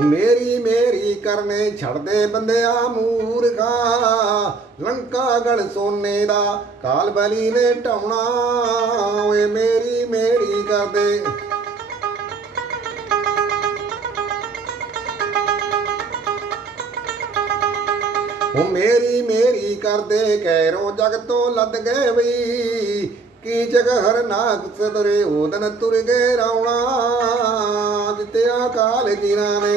ਮੇਰੀ ਮੇਰੀ ਕਰਨੇ ਛੱਡਦੇ ਬੰਦਿਆ ਮੂਰਖਾ। ਲੰਕਾ ਗੜ ਸੋਨੇ ਦਾ ਕਾਲ ਬਲੀ ਨੇ ਢਾਉਣਾ। ਓਏ ਮੇਰੀ ਮੇਰੀ ਕਰਦੇ। ਉਹ ਮੇਰੀ ਮੇਰੀ ਕਰਦੇ ਕਹਿਰੋ ਜਗ ਤੋਂ ਲੱਦ ਗਏ ਬਈ। ਕੀ ਜਗ ਹਰ ਨਾਗ ਸਦਰੇ ਉਹਦਨ ਤੁਰ ਗਏ ਰਾਉਣਾ ਦਿੱਤਿਆ ਕਾਲ ਜੀਨਾ ਨੇ।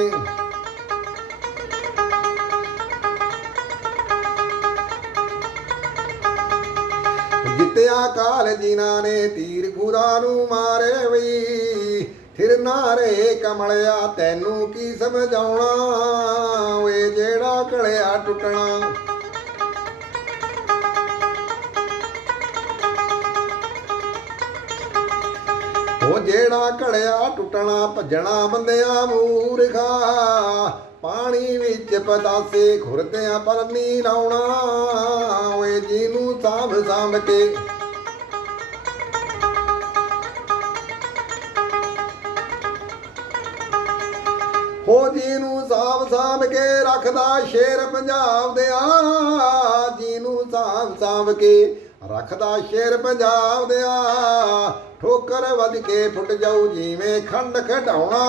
ਜਿੱਤਿਆ ਕਾਲ ਜੀਨਾ ਨੇ, ਤੀਰ ਖੁਦਾ ਨੂੰ ਮਾਰੇ ਵਈ ਫਿਰ ਨਾਰੇ ਕਮਲਿਆ, ਤੈਨੂੰ ਕੀ ਸਮਝਾਉਣਾ? ਓਏ ਜਿਹੜਾ ਕਲਿਆ ਟੁੱਟਣਾ। ਉਹ ਜਿਹੜਾ ਘੜਿਆ, ਟੁੱਟਣਾ, ਭੱਜਣਾ ਬੰਦਿਆ ਮੂਰਖਾ। ਪਾਣੀ ਵਿੱਚ ਪਤਾਸੇ ਖੁਰਦਿਆਂ ਪਰ ਲਾਉਣਾ। ਓਏ ਜਿਹਨੂੰ ਸਾਂਭ ਸਾਂਭ ਕੇ। ਹੋ ਨੂੰ ਸਾਂਭ ਸਾਂਭ ਕੇ ਰੱਖਦਾ ਸ਼ੇਰ ਪੰਜਾਬ ਦੇ ਆ ਨੂੰ ਸਾਂਭ ਸਾਂਭ ਕੇ ਰੱਖਦਾ ਸ਼ੇਰ ਪੰਜਾਬ ਦਿਆ, ਠੋਕਰ ਵੱਜ ਕੇ ਫੁੱਟ ਜਾਊ ਜਿਵੇਂ ਖੰਡ ਖਡਾਉਣਾ।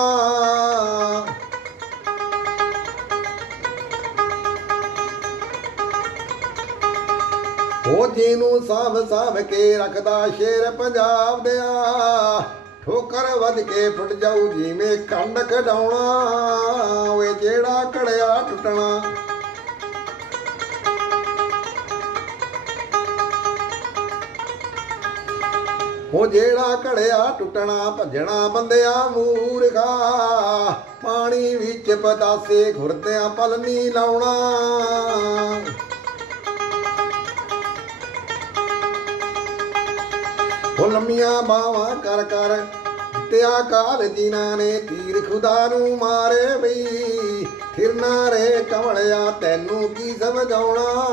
ਉਹ ਨੂੰ ਸਾਂਭ ਸਾਂਭ ਕੇ ਰੱਖਦਾ ਸ਼ੇਰ ਪੰਜਾਬ ਦਿਆ, ਠੋਕਰ ਵੱਜ ਕੇ ਫੁੱਟ ਜਾਊ ਜਿਵੇਂ ਖੰਡ ਖਡਾਉਣਾ। ਓਏ ਜਿਹੜਾ ਘੜਿਆ ਟੁੱਟਣਾ ਉਹ ਜਿਹੜਾ ਘੜਿਆ ਟੁੱਟਣਾ, ਭੱਜਣਾ ਬੰਦਿਆ ਮੂਰਖਾ। ਪਾਣੀ ਵਿੱਚ ਪਤਾਸੇ ਖੁਰਦਿਆਂ ਪਲਨੀ ਲਾਉਣਾ। ਉਹ ਲੰਮੀਆਂ ਬਾਵਾਂ ਕਰ ਕਰ ਦਿੱਤਿਆ ਕਾਲ ਜਿਨ੍ਹਾਂ ਨੇ ਤੀਰ ਖੁਦਾ ਨੂੰ ਮਾਰੇ ਬਈ। ਫਿਰਨਾ ਰੇ ਕਮਲਿਆ, ਤੈਨੂੰ ਕੀ ਸਮਝਾਉਣਾ?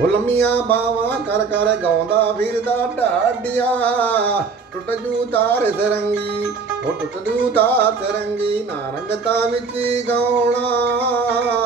ਉਹ ਲੰਮੀਆਂ ਬਾਵਾਂ ਕਰ ਕਰ ਗਾਉਂਦਾ ਫਿਰਦਾ ਢਾਡੀਆਂ। ਟੁੱਟ ਜੂ ਤਾਰ ਸਰੰਗੀ, ਉਹ ਟੁੱਟ ਜੂ ਤਾਰ ਸਰੰਗੀ ਨਾਰੰਗਤਾ ਵਿੱਚ ਗਾਉਣਾ।